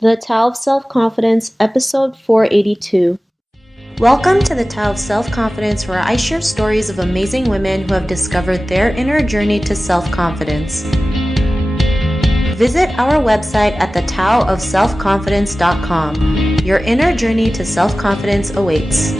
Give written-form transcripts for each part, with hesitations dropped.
The Tao of Self-Confidence, Episode 482. Welcome to the Tao of Self-Confidence, where I share stories of amazing women who have discovered their inner journey to self-confidence. Visit our website at thetaoofselfconfidence.com. Your inner journey to self-confidence awaits.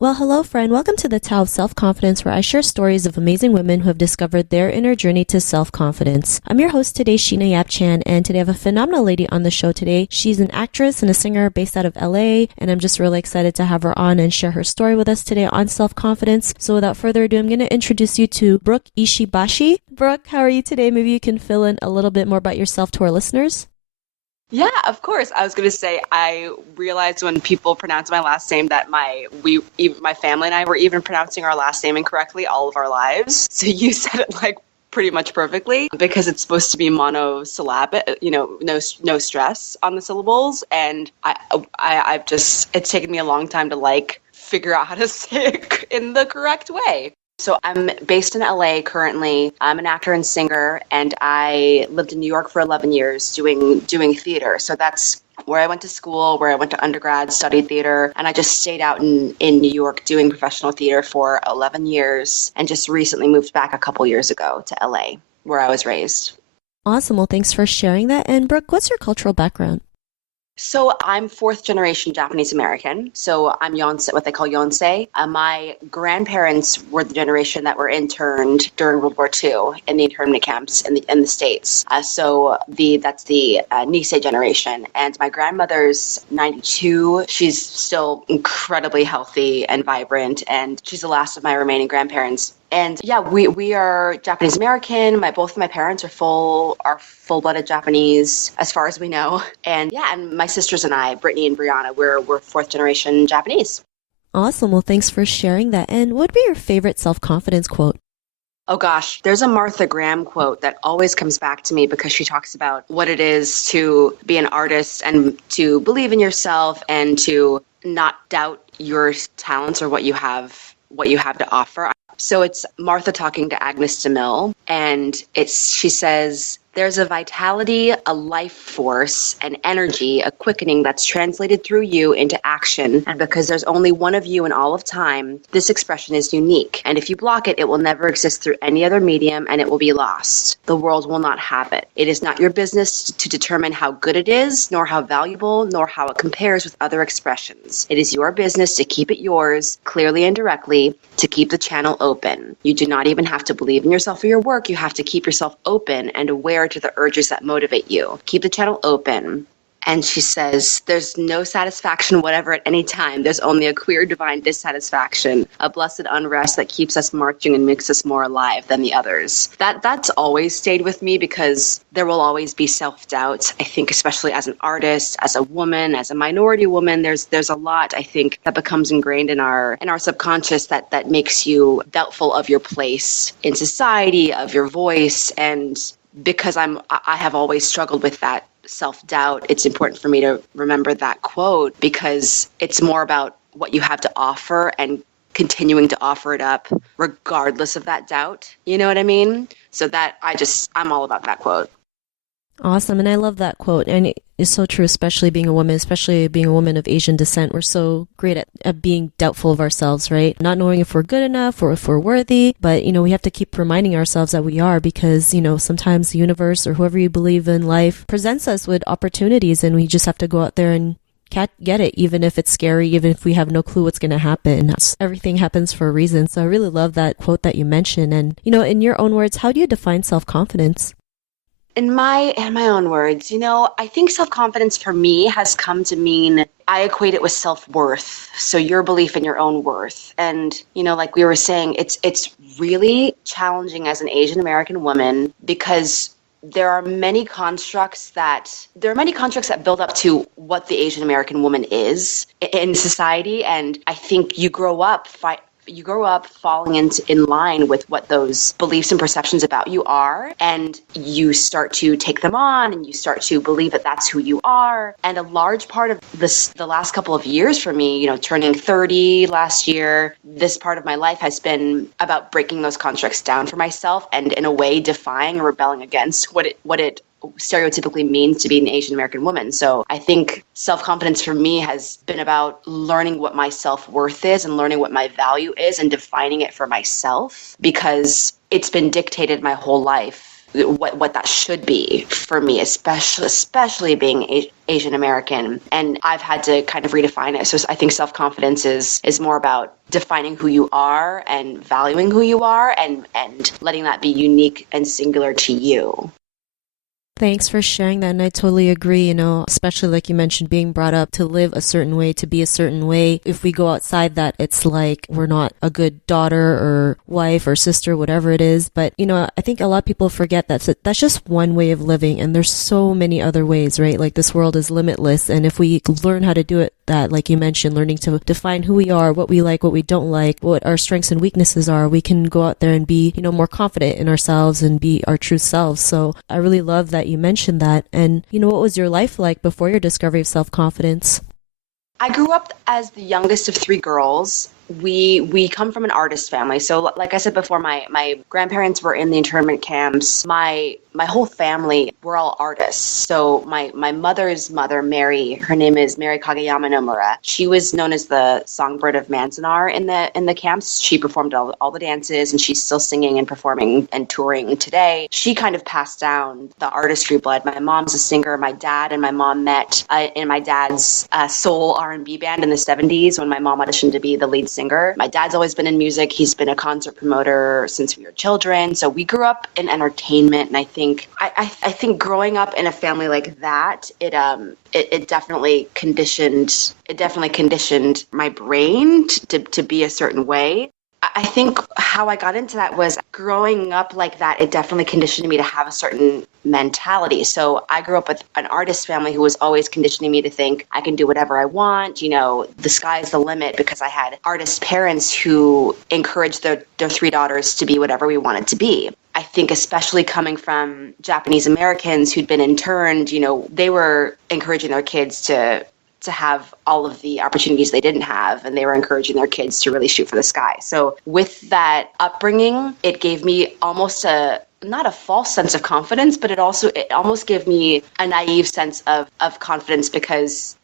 Well, hello, friend. Welcome to the Tao of Self-Confidence, where I share stories of amazing women who have discovered their inner journey to self-confidence. I'm your host today, Sheena Yap-Chan, and today I have a phenomenal lady on the show today. She's an actress and a singer based out of LA, and I'm just really excited to have her on and share her story with us today on self-confidence. So without further ado, I'm going to introduce you to Brooke Ishibashi. Brooke, how are you today? Maybe you can fill in a little bit more about yourself to our listeners. Yeah, of course. I was going to say, I realized when people pronounce my last name that my family and I were even pronouncing our last name incorrectly all of our lives. So you said it like pretty much perfectly because it's supposed to be monosyllabic, no stress on the syllables. And it's taken me a long time to figure out how to say it in the correct way. So I'm based in LA currently. I'm an actor and singer, and I lived in New York for 11 years doing theater. So that's where I went to school, where I went to undergrad, studied theater, and I just stayed out in New York doing professional theater for 11 years and just recently moved back a couple years ago to LA, where I was raised. Awesome. Well, thanks for sharing that. And Brooke, what's your cultural background? So I'm fourth generation Japanese American. So I'm Yonsei, what they call Yonsei. My grandparents were the generation that were interned during World War II in the internment camps in the States. That's the Nisei generation. And my grandmother's 92. She's still incredibly healthy and vibrant, and she's the last of my remaining grandparents. And yeah, we are Japanese American. Both of my parents are full-blooded Japanese, as far as we know. And yeah, and my sisters and I, Brittany and Brianna, we're fourth generation Japanese. Awesome. Well, thanks for sharing that. And what would be your favorite self-confidence quote? Oh gosh, there's a Martha Graham quote that always comes back to me because she talks about what it is to be an artist and to believe in yourself and to not doubt your talents or what you have to offer. So it's Martha talking to Agnes DeMille, and she says, "There's a vitality, a life force, an energy, a quickening that's translated through you into action. And because there's only one of you in all of time, this expression is unique. And if you block it, it will never exist through any other medium and it will be lost. The world will not have it. It is not your business to determine how good it is, nor how valuable, nor how it compares with other expressions. It is your business to keep it yours, clearly and directly, to keep the channel open. You do not even have to believe in yourself or your work. You have to keep yourself open and aware to the urges that motivate you. Keep the channel open." And she says, "There's no satisfaction whatever at any time. There's only a queer divine dissatisfaction, a blessed unrest that keeps us marching and makes us more alive than the others." That's always stayed with me because there will always be self-doubt. I think especially as an artist, as a woman, as a minority woman, there's a lot, I think, that becomes ingrained in our subconscious that makes you doubtful of your place in society, of your voice. And because I have always struggled with that self-doubt, it's important for me to remember that quote because it's more about what you have to offer and continuing to offer it up regardless of that doubt. You know what I mean? So I'm all about that quote. Awesome. And I love that quote. And it is so true, especially being a woman of Asian descent. We're so great at being doubtful of ourselves, right? Not knowing if we're good enough or if we're worthy. But, we have to keep reminding ourselves that we are because, sometimes the universe or whoever you believe in life presents us with opportunities and we just have to go out there and get it, even if it's scary, even if we have no clue what's going to happen. Everything happens for a reason. So I really love that quote that you mentioned. And, in your own words, how do you define self-confidence? In my own words, I think self-confidence for me has come to mean I equate it with self-worth. So your belief in your own worth. And, like we were saying, it's really challenging as an Asian American woman because there are many constructs that build up to what the Asian American woman is in society. And I think you grow up falling in line with what those beliefs and perceptions about you are, and you start to take them on, and you start to believe that that's who you are. And a large part of the last couple of years for me, turning 30 last year, this part of my life has been about breaking those constructs down for myself and in a way defying or rebelling against what it stereotypically means to be an Asian American woman. So I think self-confidence for me has been about learning what my self-worth is and learning what my value is and defining it for myself, because it's been dictated my whole life what that should be for me, especially being Asian American. And I've had to kind of redefine it. So I think self-confidence is more about defining who you are and valuing who you are and letting that be unique and singular to you. Thanks for sharing that. And I totally agree, especially like you mentioned, being brought up to live a certain way, to be a certain way. If we go outside that, it's like we're not a good daughter or wife or sister, whatever it is. But, I think a lot of people forget that's just one way of living. And there's so many other ways, right? Like this world is limitless. And if we learn how to do it, that, like you mentioned, learning to define who we are, what we like, what we don't like, what our strengths and weaknesses are, we can go out there and be, more confident in ourselves and be our true selves. So I really love that you mentioned that. And, what was your life like before your discovery of self-confidence? I grew up as the youngest of three girls. We come from an artist family. So like I said before, my grandparents were in the internment camps. My whole family were all artists. So my mother's mother, Mary, her name is Mary Kageyama Nomura. She was known as the songbird of Manzanar in the camps. She performed all the dances, and she's still singing and performing and touring today. She kind of passed down the artistry blood. My mom's a singer. My dad and my mom met in my dad's soul R&B band in the 70s when my mom auditioned to be the lead singer. My dad's always been in music. He's been a concert promoter since we were children. So we grew up in entertainment, and I think growing up in a family like that, it definitely conditioned my brain to be a certain way. I think how I got into that was growing up like that. It definitely conditioned me to have a certain mentality. So I grew up with an artist family who was always conditioning me to think I can do whatever I want. The sky's the limit, because I had artist parents who encouraged their three daughters to be whatever we wanted to be. I think especially coming from Japanese Americans who'd been interned, they were encouraging their kids to have all of the opportunities they didn't have, and they were encouraging their kids to really shoot for the sky. So with that upbringing, it gave me almost not a false sense of confidence, but it almost gave me a naive sense of confidence, because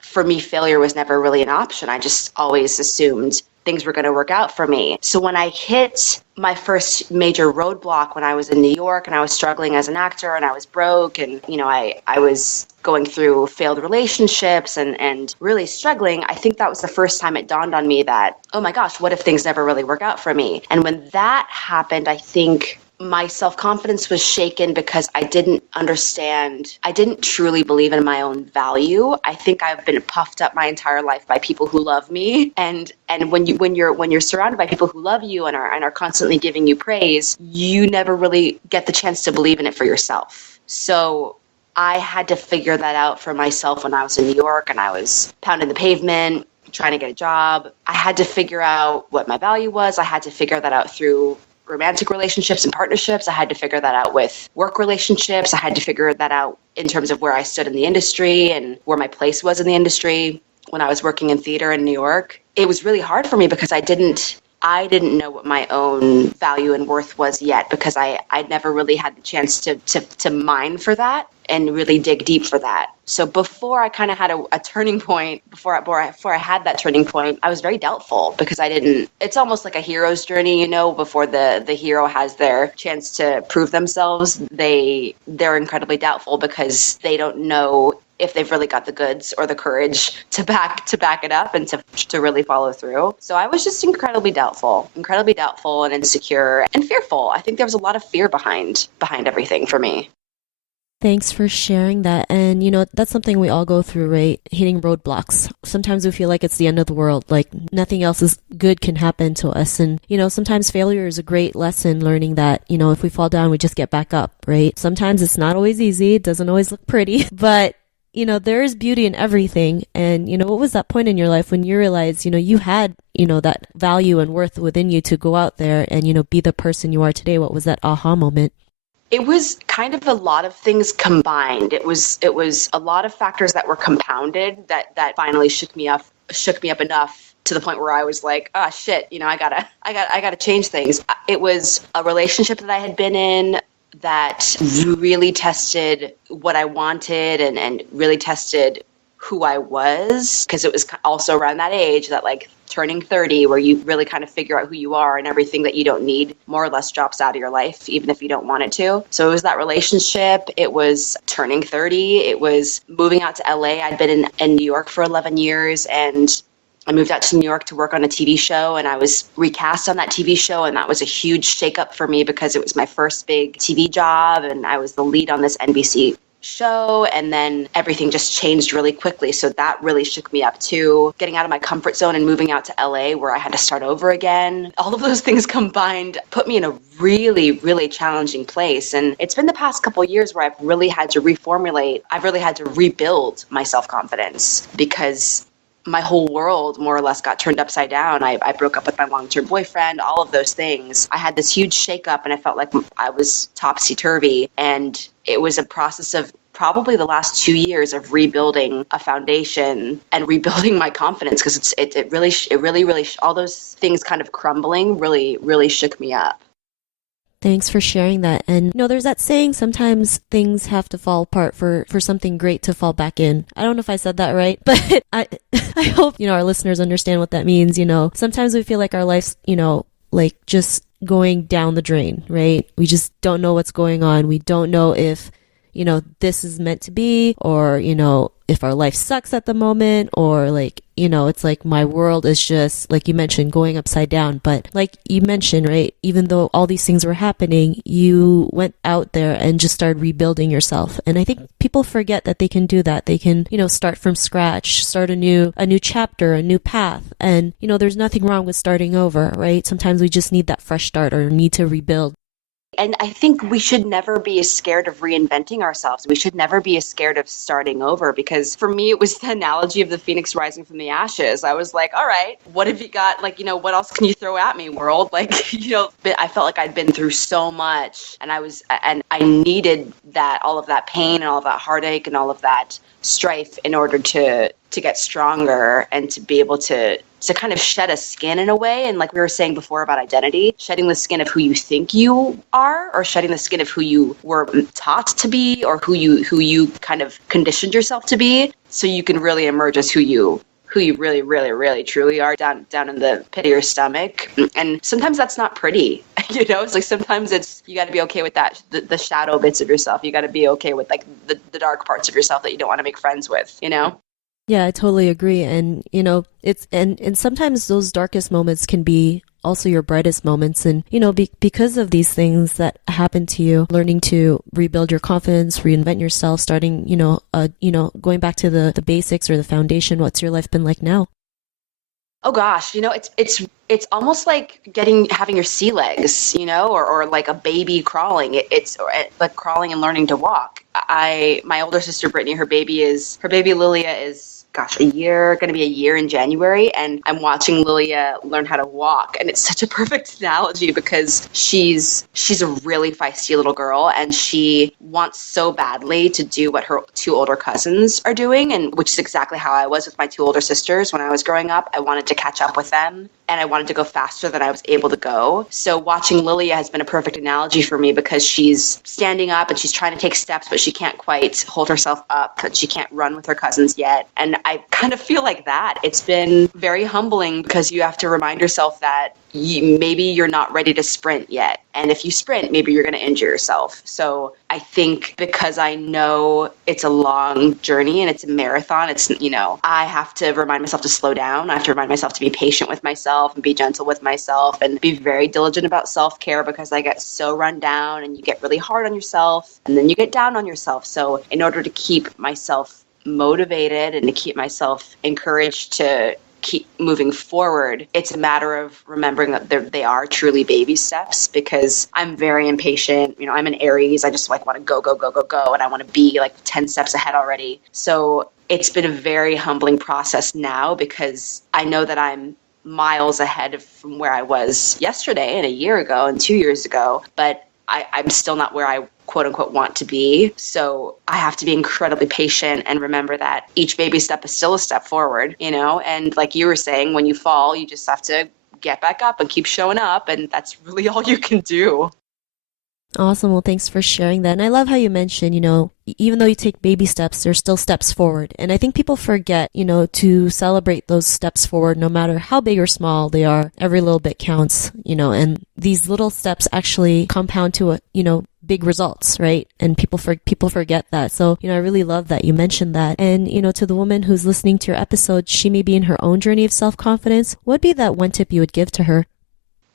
for me, failure was never really an option. I just always assumed things were going to work out for me. So when I hit my first major roadblock when I was in New York and I was struggling as an actor and I was broke and, I was going through failed relationships and really struggling, I think that was the first time it dawned on me that, oh my gosh, what if things never really work out for me? And when that happened, I think my self-confidence was shaken because I didn't truly believe in my own value. I think I've been puffed up my entire life by people who love me. And when you're surrounded by people who love you and are constantly giving you praise, you never really get the chance to believe in it for yourself. So I had to figure that out for myself when I was in New York and I was pounding the pavement, trying to get a job. I had to figure out what my value was. I had to figure that out through romantic relationships and partnerships. I had to figure that out with work relationships. I had to figure that out in terms of where I stood in the industry and where my place was in the industry. When I was working in theater in New York, it was really hard for me because I didn't know what my own value and worth was yet, because I'd never really had the chance to mine for that and really dig deep for that. So before I kind of had a turning point, before I had that turning point, I was very doubtful because it's almost like a hero's journey, before the hero has their chance to prove themselves, they're incredibly doubtful because they don't know if they've really got the goods or the courage to back it up and to really follow through. So I was just incredibly doubtful and insecure and fearful. I think there was a lot of fear behind everything for me. Thanks for sharing that. And, that's something we all go through, right? Hitting roadblocks. Sometimes we feel like it's the end of the world, like nothing else is good can happen to us. And, sometimes failure is a great lesson, learning that, if we fall down, we just get back up, right? Sometimes it's not always easy. It doesn't always look pretty, but there is beauty in everything. And, what was that point in your life when you realized, you had, that value and worth within you to go out there and, be the person you are today? What was that aha moment? It was kind of a lot of things combined. It was a lot of factors that were compounded that finally shook me up enough to the point where I was like, oh shit, I gotta change things. It was a relationship that I had been in that really tested what I wanted and really tested who I was, because it was also around that age, that like turning 30, where you really kind of figure out who you are, and everything that you don't need more or less drops out of your life, even if you don't want it to. So it was that relationship. It was turning 30. It was moving out to LA. I'd been in New York for 11 years, and I moved out to New York to work on a TV show, and I was recast on that TV show. And that was a huge shakeup for me because it was my first big TV job, and I was the lead on this NBC show, and then everything just changed really quickly. So that really shook me up too. Getting out of my comfort zone and moving out to LA, where I had to start over again. All of those things combined put me in a really, really challenging place. And it's been the past couple of years where I've really had to reformulate. I've really had to rebuild my self-confidence, because my whole world more or less got turned upside down. I broke up with my long-term boyfriend, all of those things. I had this huge shakeup, and I felt like I was topsy-turvy. And it was a process of probably the last 2 years of rebuilding a foundation and rebuilding my confidence, because it really, all those things kind of crumbling really, really shook me up. Thanks for sharing that. And there's that saying, sometimes things have to fall apart for something great to fall back in. I don't know if I said that right, but I hope, our listeners understand what that means. Sometimes we feel like our life's, like just going down the drain, right? We just don't know what's going on. We don't know if, this is meant to be, or, if our life sucks at the moment, or like, it's like my world is just, like you mentioned, going upside down. But like you mentioned, right, even though all these things were happening, you went out there and just started rebuilding yourself. And I think people forget that they can do that. They can, start from scratch, start a new chapter, a new path. And, there's nothing wrong with starting over, right? Sometimes we just need that fresh start or need to rebuild. And I think we should never be as scared of reinventing ourselves. We should never be as scared of starting over, because for me, it was the analogy of the phoenix rising from the ashes. I was like, all right, what have you got? Like, what else can you throw at me, world? Like, I felt like I'd been through so much, and I needed that, all of that pain and all of that heartache and all of that strife in order to get stronger and to be able to kind of shed a skin in a way. And like we were saying before about identity, shedding the skin of who you think you are, or shedding the skin of who you were taught to be, or who you kind of conditioned yourself to be, so you can really emerge as who you really, really, really, truly are down in the pit of your stomach. And sometimes that's not pretty, it's like, sometimes you got to be okay with that, the shadow bits of yourself. You got to be okay with like the dark parts of yourself that you don't want to make friends with, Yeah, I totally agree. And, it's, and sometimes those darkest moments can be also your brightest moments. And, because of these things that happen to you, learning to rebuild your confidence, reinvent yourself, starting, going back to the basics or the foundation. What's your life been like now? Oh gosh, it's almost like having your sea legs, or like a baby crawling. It's like crawling and learning to walk. My older sister Brittany, her baby Lilia is, going to be a year in January, and I'm watching Lilia learn how to walk. And it's such a perfect analogy, because she's a really feisty little girl, and she wants so badly to do what her two older cousins are doing, and which is exactly how I was with my two older sisters when I was growing up. I wanted to catch up with them, and I wanted to go faster than I was able to go. So watching Lilia has been a perfect analogy for me, because she's standing up and she's trying to take steps, but she can't quite hold herself up, and she can't run with her cousins yet. And I kind of feel like that. It's been very humbling, because you have to remind yourself that maybe you're not ready to sprint yet. And if you sprint, maybe you're going to injure yourself. So I think, because I know it's a long journey and it's a marathon, I have to remind myself to slow down. I have to remind myself to be patient with myself and be gentle with myself and be very diligent about self-care, because I get so run down, and you get really hard on yourself, and then you get down on yourself. So in order to keep myself motivated and to keep myself encouraged to keep moving forward, it's a matter of remembering that they are truly baby steps, because I'm very impatient. I'm an Aries. I just want to go, go, go, go, go. And I want to be like 10 steps ahead already. So it's been a very humbling process now, because I know that I'm miles ahead from where I was yesterday and a year ago and 2 years ago, but I'm still not where I quote unquote want to be. So I have to be incredibly patient and remember that each baby step is still a step forward, and like you were saying, when you fall, you just have to get back up and keep showing up. And that's really all you can do. Awesome. Well, thanks for sharing that. And I love how you mentioned, even though you take baby steps, there's still steps forward. And I think people forget, to celebrate those steps forward, no matter how big or small they are. Every little bit counts, and these little steps actually compound to big results, right? And people forget that. So, I really love that you mentioned that. And, to the woman who's listening to your episode, she may be in her own journey of self-confidence. What would be that one tip you would give to her?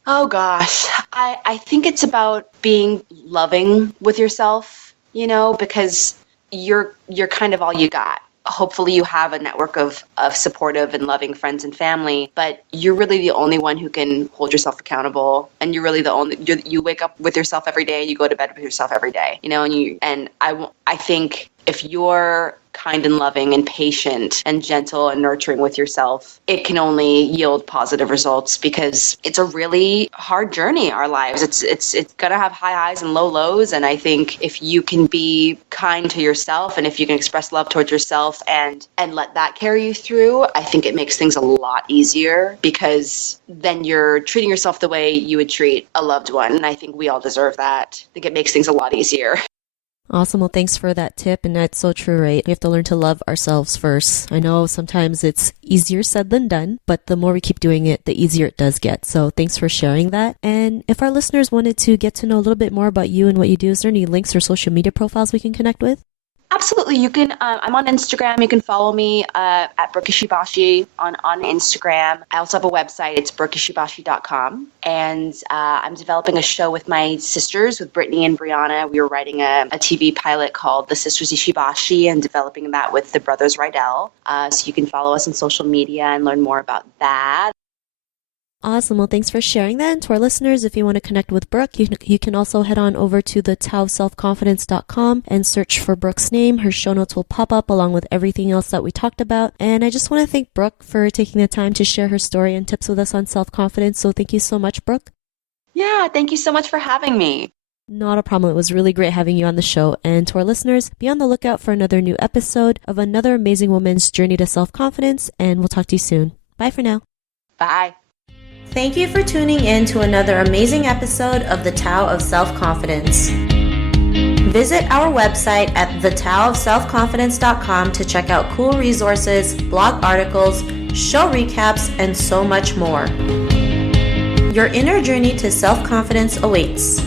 Oh gosh, I think it's about being loving with yourself, because you're kind of all you got. Hopefully you have a network of supportive and loving friends and family, but you're really the only one who can hold yourself accountable. And you're really you wake up with yourself every day, you go to bed with yourself every day, and I think if you're kind and loving and patient and gentle and nurturing with yourself, it can only yield positive results, because it's a really hard journey, our lives. It's gonna have high highs and low lows. And I think if you can be kind to yourself, and if you can express love towards yourself and let that carry you through, I think it makes things a lot easier, because then you're treating yourself the way you would treat a loved one. And I think we all deserve that. I think it makes things a lot easier. Awesome. Well, thanks for that tip. And that's so true, right? We have to learn to love ourselves first. I know sometimes it's easier said than done, but the more we keep doing it, the easier it does get. So thanks for sharing that. And if our listeners wanted to get to know a little bit more about you and what you do, is there any links or social media profiles we can connect with? Absolutely. You can. I'm on Instagram. You can follow me at Brooke Ishibashi on Instagram. I also have a website. It's brookishibashi.com. And I'm developing a show with my sisters, with Brittany and Brianna. We were writing a TV pilot called The Sisters Ishibashi and developing that with the brothers Rydell. So you can follow us on social media and learn more about that. Awesome. Well, thanks for sharing that. And to our listeners, if you want to connect with Brooke, you can also head on over to the taoofselfconfidence.com and search for Brooke's name. Her show notes will pop up along with everything else that we talked about. And I just want to thank Brooke for taking the time to share her story and tips with us on self-confidence. So thank you so much, Brooke. Yeah, thank you so much for having me. Not a problem. It was really great having you on the show. And to our listeners, be on the lookout for another new episode of another amazing woman's journey to self-confidence. And we'll talk to you soon. Bye for now. Bye. Thank you for tuning in to another amazing episode of the Tao of Self-Confidence. Visit our website at thetaoofselfconfidence.com to check out cool resources, blog articles, show recaps, and so much more. Your inner journey to self-confidence awaits.